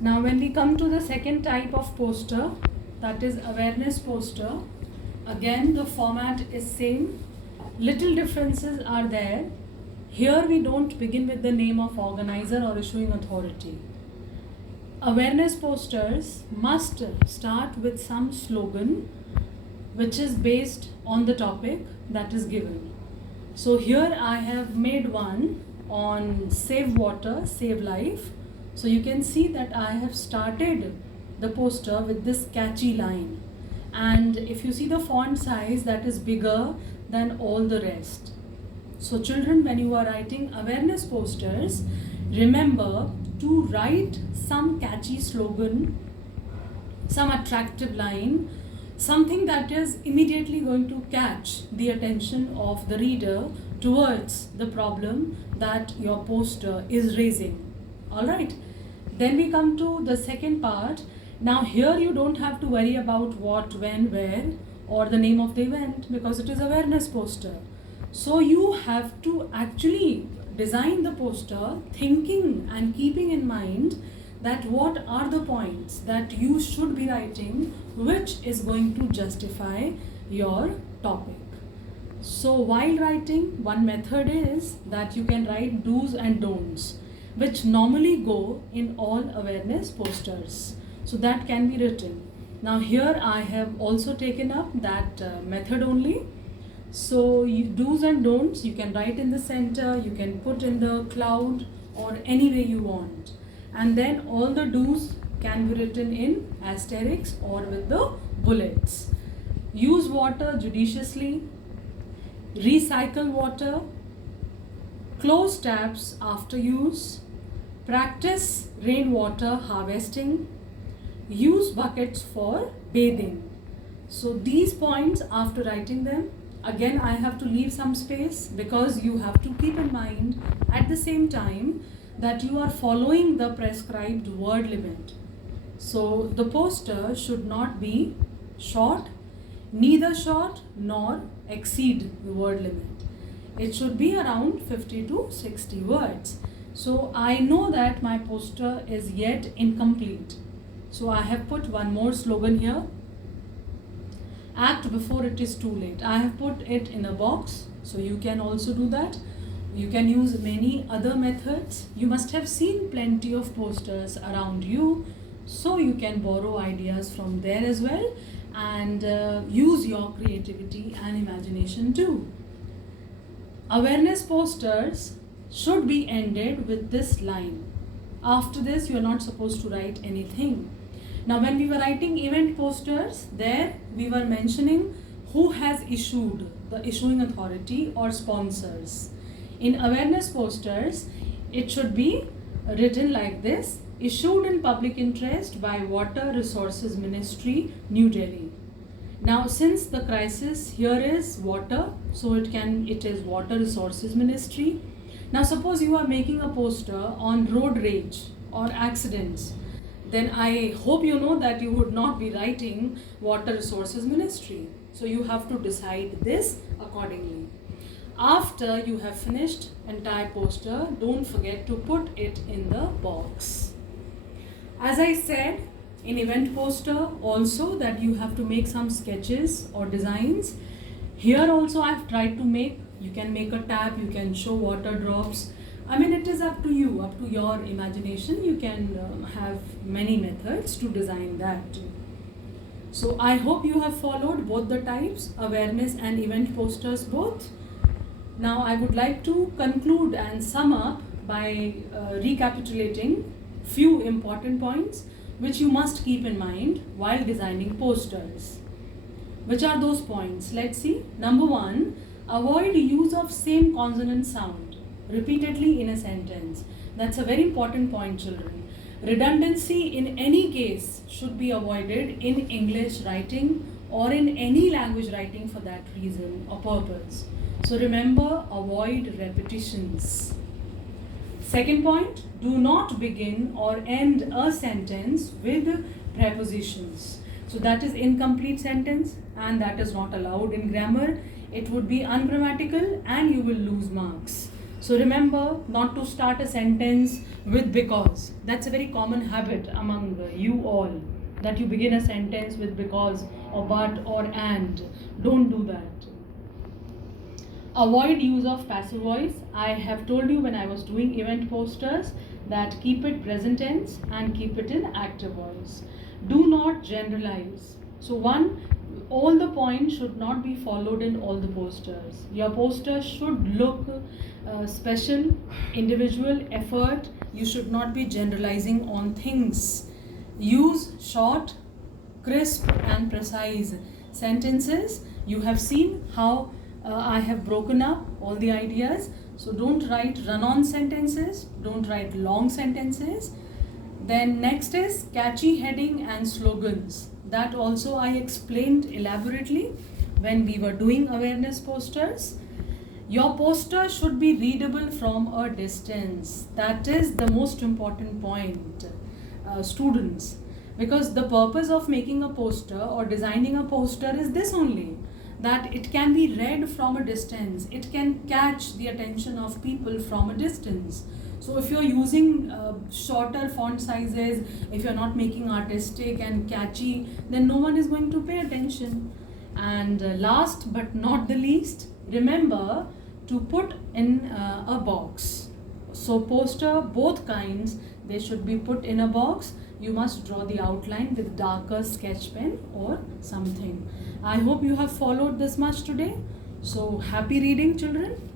Now when we come to the second type of poster, that is awareness poster, again the format is same. Little differences are there. Here we don't begin with the name of organizer or issuing authority. Awareness posters must start with some slogan which is based on the topic that is given. So here I have made one on save water, save life. So you can see that I have started the poster with this catchy line. And if you see the font size, that is bigger than all the rest. So children, when you are writing awareness posters, remember to write some catchy slogan, some attractive line, something that is immediately going to catch the attention of the reader towards the problem that your poster is raising. Alright, then we come to the second part. Now here you don't have to worry about what, when, where or the name of the event because it is awareness poster. So you have to actually design the poster thinking and keeping in mind that what are the points that you should be writing which is going to justify your topic. So while writing, one method is that you can write do's and don'ts which normally go in all awareness posters. So that can be written. Now here I have also taken up that method only. So do's and don'ts you can write in the center, you can put in the cloud or any way you want. And then all the do's can be written in asterisks or with the bullets. Use water judiciously, recycle water, close taps after use, practice rainwater harvesting, use buckets for bathing. So these points, after writing them, again I have to leave some space because you have to keep in mind at the same time that you are following the prescribed word limit. So the poster should not be short, neither short nor exceed the word limit. It should be around 50 to 60 words. So I know that my poster is yet incomplete. So I have put one more slogan here. Act before it is too late. I have put it in a box, so you can also do that. You can use many other methods. You must have seen plenty of posters around you, so you can borrow ideas from there as well and use your creativity and imagination too. Awareness posters should be ended with this line. After this, you are not supposed to write anything. Now when we were writing event posters, there we were mentioning who has issued, the issuing authority or sponsors. In awareness posters, it should be written like this: issued in public interest by Water Resources Ministry, New Delhi. Now since the crisis here is water, so it is Water Resources Ministry. Now suppose you are making a poster on road rage or accidents, then I hope you know that you would not be writing Water Resources Ministry. So you have to decide this accordingly. After you have finished entire poster, don't forget to put it in the box. As I said, in event poster also that you have to make some sketches or designs. Here also I have tried to make, you can make a tap, you can show water drops. I mean, it is up to you, up to your imagination. You can have many methods to design that. So I hope you have followed both the types, awareness and event posters both. Now I would like to conclude and sum up by recapitulating few important points which you must keep in mind while designing posters. Which are those points? Let's see. Number 1, avoid use of same consonant sound repeatedly in a sentence. That's a very important point, children. Redundancy in any case should be avoided in English writing or in any language writing for that reason or purpose. So remember, avoid repetitions. Second point, do not begin or end a sentence with prepositions. So that is incomplete sentence and that is not allowed in grammar. It would be ungrammatical and you will lose marks. So remember not to start a sentence with because. That's a very common habit among you all, that you begin a sentence with because or but or and. Don't do that. Avoid use of passive voice. I have told you when I was doing event posters that keep it present tense and keep it in active voice. Do not generalize. So all the points should not be followed in all the posters. Your posters should look special, individual, effort. You should not be generalizing on things. Use short, crisp and precise sentences. You have seen how I have broken up all the ideas. So don't write run-on sentences, don't write long sentences. Then next is catchy heading and slogans. That also I explained elaborately when we were doing awareness posters. Your poster should be readable from a distance. That is the most important point, students. Because the purpose of making a poster or designing a poster is this only, that it can be read from a distance. It can catch the attention of people from a distance. So if you're using shorter font sizes, if you're not making artistic and catchy, then no one is going to pay attention. And last but not the least, remember to put in a box. So poster, both kinds, they should be put in a box. You must draw the outline with darker sketch pen or something. I hope you have followed this much today. So happy reading, children.